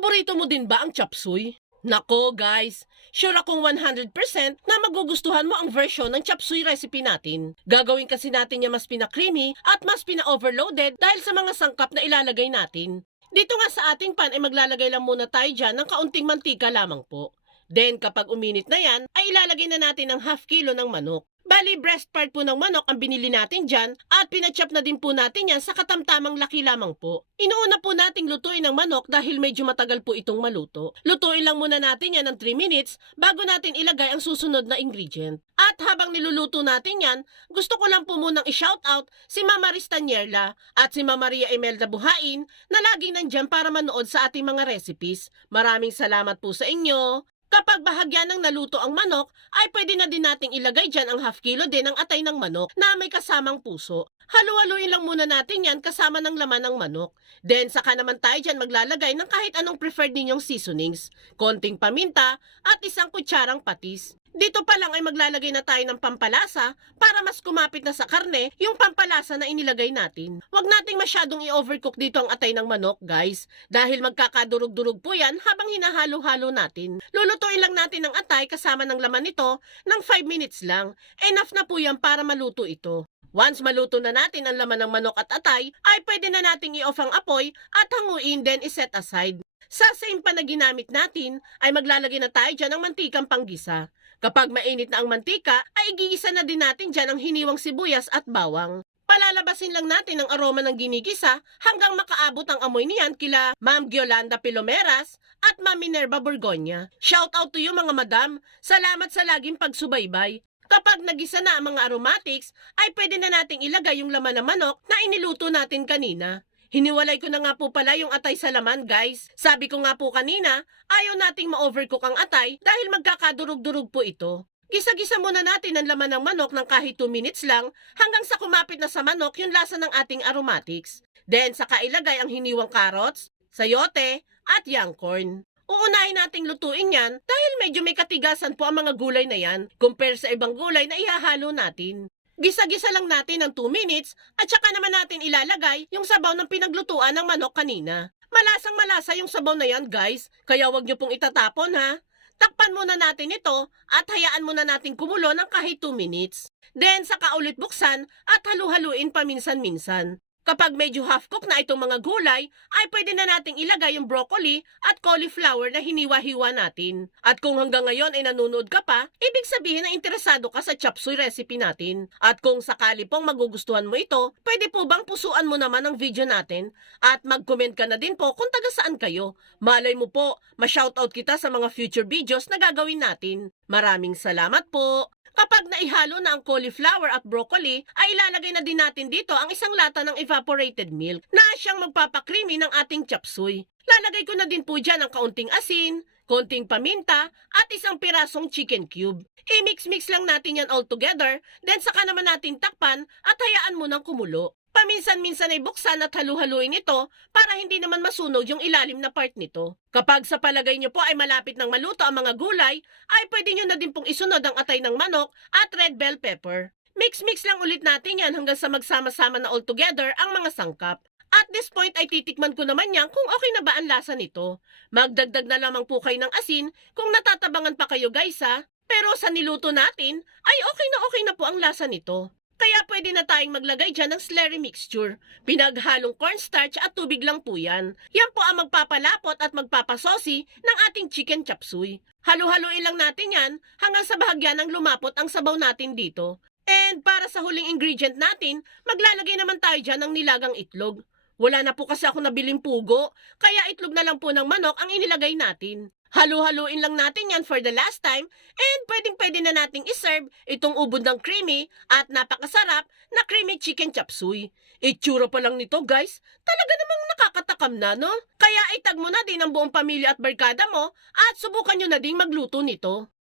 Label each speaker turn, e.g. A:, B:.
A: Paborito mo din ba ang chop suey? Nako guys, sure akong 100% na magugustuhan mo ang version ng chop suey recipe natin. Gagawin kasi natin niya mas pina-creamy at mas pina-overloaded dahil sa mga sangkap na ilalagay natin. Dito nga sa ating pan ay maglalagay lang muna tayo dyan ng kaunting mantika lamang po. Then kapag uminit na yan, ay ilalagay na natin ng half kilo ng manok. Bali, breast part po ng manok ang binili natin dyan at pinachop na din po natin yan sa katamtamang laki lamang po. Inuuna po nating lutuin ang manok dahil medyo matagal po itong maluto. Lutuin lang muna natin yan ng 3 minutes bago natin ilagay ang susunod na ingredient. At habang niluluto natin yan, gusto ko lang po munang i-shoutout si Mama Ristanierla at si Mama Maria Imelda Buhain na laging nandyan para manood sa ating mga recipes. Maraming salamat po sa inyo. Kapag bahagya ng naluto ang manok, ay pwede na din nating ilagay dyan ang half kilo din ng atay ng manok na may kasamang puso. Halu-haluin lang muna natin yan kasama ng laman ng manok. Then saka naman tayo dyan maglalagay ng kahit anong preferred ninyong seasonings, konting paminta at isang kutsarang patis. Dito pa lang ay maglalagay na tayo ng pampalasa para mas kumapit na sa karne yung pampalasa na inilagay natin. Huwag nating masyadong i-overcook dito ang atay ng manok, guys. Dahil magkakadurog-durog po yan habang hinahalo-halo natin. Lulutuin lang natin ang atay kasama ng laman nito ng 5 minutes lang. Enough na po yan para maluto ito. Once maluto na natin ang laman ng manok at atay, ay pwede na nating i-off ang apoy at hanguin then iset aside. Sa same pa na ginamit natin, ay maglalagay na tayo dyan ng mantikang panggisa. Kapag mainit na ang mantika, ay igigisa na din natin dyan ang hiniwang sibuyas at bawang. Palalabasin lang natin ang aroma ng ginigisa hanggang makaabot ang amoy niyan kila Ma'am Giolanda Pilomeras at Ma'am Minerva Borgonya. Shout out to you mga madam. Salamat sa laging pagsubaybay. Kapag nagisa na ang mga aromatics, ay pwede na nating ilagay yung laman ng manok na iniluto natin kanina. Hiniwalay ko na nga po pala yung atay sa laman, guys. Sabi ko nga po kanina, ayaw nating ma-overcook ang atay dahil magkakadurog-durog po ito. Gisa-gisa muna natin ang laman ng manok ng kahit 2 minutes lang hanggang sa kumapit na sa manok yung lasa ng ating aromatics. Then, saka ilagay ang hiniwang carrots, sayote, at young corn. Uunahin nating lutuin yan dahil medyo may katigasan po ang mga gulay na yan compare sa ibang gulay na ihahalo natin. Gisa-gisa lang natin ng 2 minutes at saka naman natin ilalagay yung sabaw ng pinaglutuan ng manok kanina. Malasang malasa yung sabaw na yan guys, kaya wag nyo pong itatapon ha. Takpan muna natin ito at hayaan muna natin kumulo ng kahit 2 minutes. Then saka ulit buksan at halu-haluin paminsan-minsan. Kapag medyo half-cook na itong mga gulay, ay pwede na nating ilagay yung broccoli at cauliflower na hiniwa-hiwa natin. At kung hanggang ngayon ay nanonood ka pa, ibig sabihin na interesado ka sa chop suey recipe natin. At kung sakali pong magugustuhan mo ito, pwede po bang pusuan mo naman ang video natin? At mag-comment ka na din po kung taga saan kayo. Malay mo po, ma-shoutout kita sa mga future videos na gagawin natin. Maraming salamat po! Kapag naihalo na ang cauliflower at broccoli, ay ilalagay na din natin dito ang isang lata ng evaporated milk na siyang magpapakrimi ng ating chop suey. Lalagay ko na din po dyan ang kaunting asin, konting paminta, at isang pirasong chicken cube. I-mix-mix lang natin yan all together, then saka naman natin takpan at hayaan mo ng kumulo. Paminsan-minsan ay buksan at halu-haluin ito para hindi naman masunog yung ilalim na part nito. Kapag sa palagay nyo po ay malapit ng maluto ang mga gulay, ay pwede nyo na din pong isunod ang atay ng manok at red bell pepper. Mix-mix lang ulit natin yan hanggang sa magsama-sama na all together ang mga sangkap. At this point ay titikman ko naman yan kung okay na ba ang lasa nito. Magdagdag na lamang po kayo ng asin kung natatabangan pa kayo guys ha. Pero sa niluto natin ay okay na okay na po ang lasa nito. Kaya pwede na tayong maglagay dyan ng slurry mixture. Pinaghalong cornstarch at tubig lang po yan. Yan po ang magpapalapot at magpapasosi ng ating chicken chop suey. Halu-haluin lang natin yan hanggang sa bahagya ng lumapot ang sabaw natin dito. And para sa huling ingredient natin, maglalagay naman tayo dyan ng nilagang itlog. Wala na po kasi ako nabiling pugo, kaya itlog na lang po ng manok ang inilagay natin. Halu-haluin lang natin yan for the last time and pwedeng-pwede na nating iserve itong ubod ng creamy at napakasarap na creamy chicken chop suey. Itsura pa lang nito guys, talaga namang nakakatakam na no? Kaya itag mo na din ang buong pamilya at barkada mo at subukan nyo na din magluto nito.